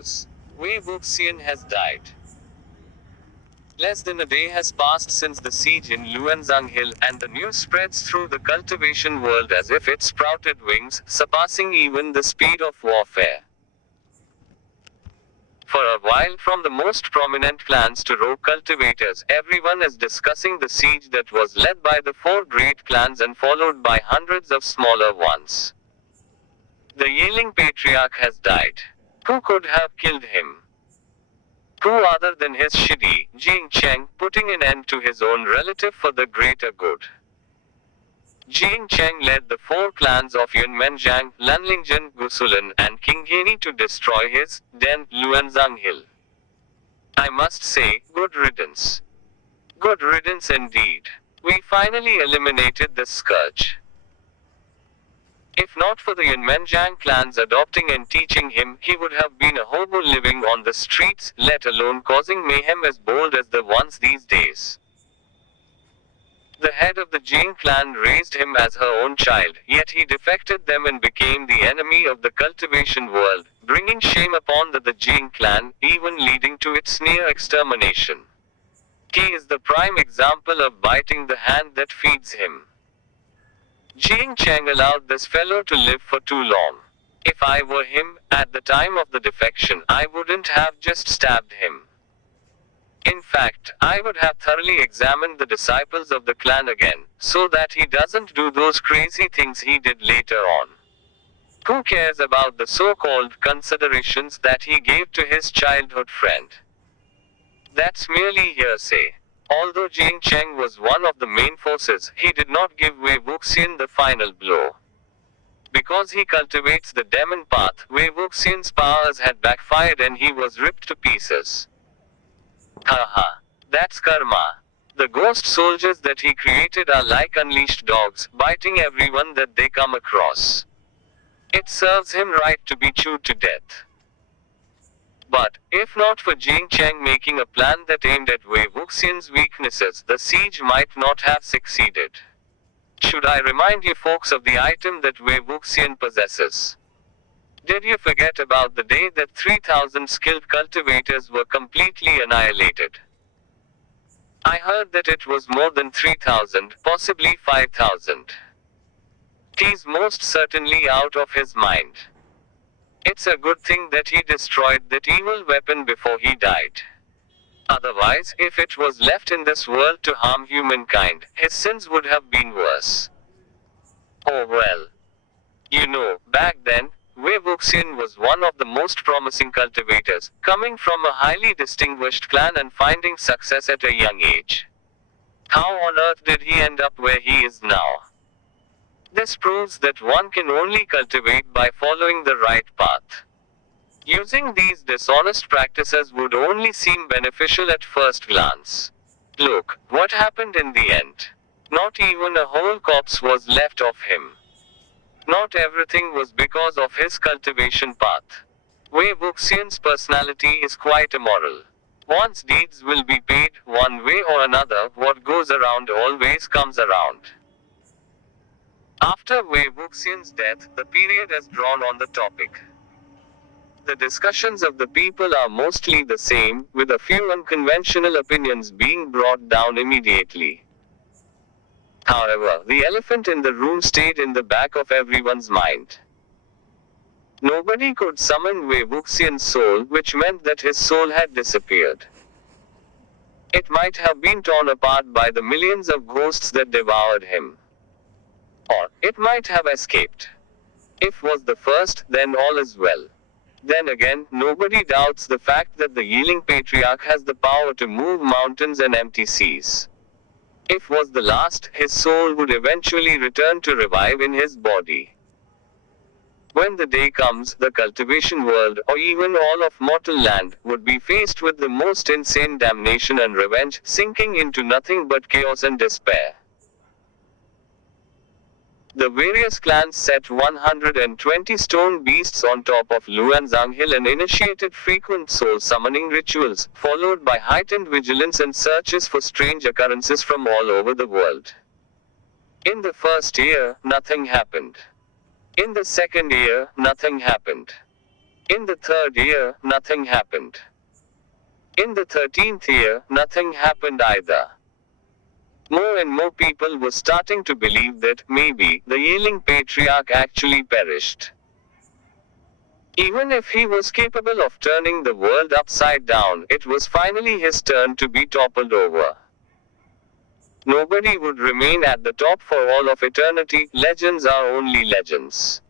news. Wei Wuxian has died. Less than a day has passed since the siege in Luanzang Hill, and the news spreads through the cultivation world as if it sprouted wings, surpassing even the speed of warfare. For a while, from the most prominent clans to rogue cultivators, everyone is discussing the siege that was led by the four great clans and followed by hundreds of smaller ones. The Yiling Patriarch has died. Who could have killed him? Who other than his Shidi, Jing Cheng, putting an end to his own relative for the greater good? Jing Cheng led the four clans of Yunmenjiang, Lanlingjian, Gusulan, and Qingheni to destroy his den, Luanzang Hill. I must say, good riddance. Good riddance indeed. We finally eliminated this scourge. If not for the Yunmenjiang clans adopting and teaching him, he would have been a hobo living on the streets, let alone causing mayhem as bold as the ones these days. The head of the Jing clan raised him as her own child, yet he defected them and became the enemy of the cultivation world, bringing shame upon the Jing clan, even leading to its near extermination. He is the prime example of biting the hand that feeds him. Jing Cheng allowed this fellow to live for too long. If I were him, at the time of the defection, I wouldn't have just stabbed him. In fact, I would have thoroughly examined the disciples of the clan again, so that he doesn't do those crazy things he did later on. Who cares about the so-called considerations that he gave to his childhood friend? That's merely hearsay. Although Jing Cheng was one of the main forces, he did not give Wei Wuxian the final blow. Because he cultivates the demon path, Wei Wuxian's powers had backfired and he was ripped to pieces. Haha. That's karma. The ghost soldiers that he created are like unleashed dogs, biting everyone that they come across. It serves him right to be chewed to death. But, if not for Jing Cheng making a plan that aimed at Wei Wuxian's weaknesses, the siege might not have succeeded. Should I remind you folks of the item that Wei Wuxian possesses? Did you forget about the day that 3,000 skilled cultivators were completely annihilated? I heard that it was more than 3,000, possibly 5,000. He's most certainly out of his mind. It's a good thing that he destroyed that evil weapon before he died. Otherwise, if it was left in this world to harm humankind, his sins would have been worse. Oh well. You know, back then, Wei Wuxian was one of the most promising cultivators, coming from a highly distinguished clan and finding success at a young age. How on earth did he end up where he is now? This proves that one can only cultivate by following the right path. Using these dishonest practices would only seem beneficial at first glance. Look, what happened in the end? Not even a whole corpse was left of him. Not everything was because of his cultivation path. Wei Wuxian's personality is quite immoral. One's deeds will be paid, one way or another. What goes around always comes around. After Wei Wuxian's death, the period has drawn on the topic. The discussions of the people are mostly the same, with a few unconventional opinions being brought down immediately. However, the elephant in the room stayed in the back of everyone's mind. Nobody could summon Wei Wuxian's soul, which meant that his soul had disappeared. It might have been torn apart by the millions of ghosts that devoured him. Or, it might have escaped. If was the first, then all is well. Then again, nobody doubts the fact that the Yiling Patriarch has the power to move mountains and empty seas. If was the last, his soul would eventually return to revive in his body. When the day comes, the cultivation world, or even all of mortal land, would be faced with the most insane damnation and revenge, sinking into nothing but chaos and despair. The various clans set 120 stone beasts on top of Luanzang Hill and initiated frequent soul summoning rituals, followed by heightened vigilance and searches for strange occurrences from all over the world. In the first year, nothing happened. In the second year, nothing happened. In the third year, nothing happened. In the 13th year, nothing happened either. More and more people were starting to believe that, maybe, the ailing patriarch actually perished. Even if he was capable of turning the world upside down, it was finally his turn to be toppled over. Nobody would remain at the top for all of eternity. Legends are only legends.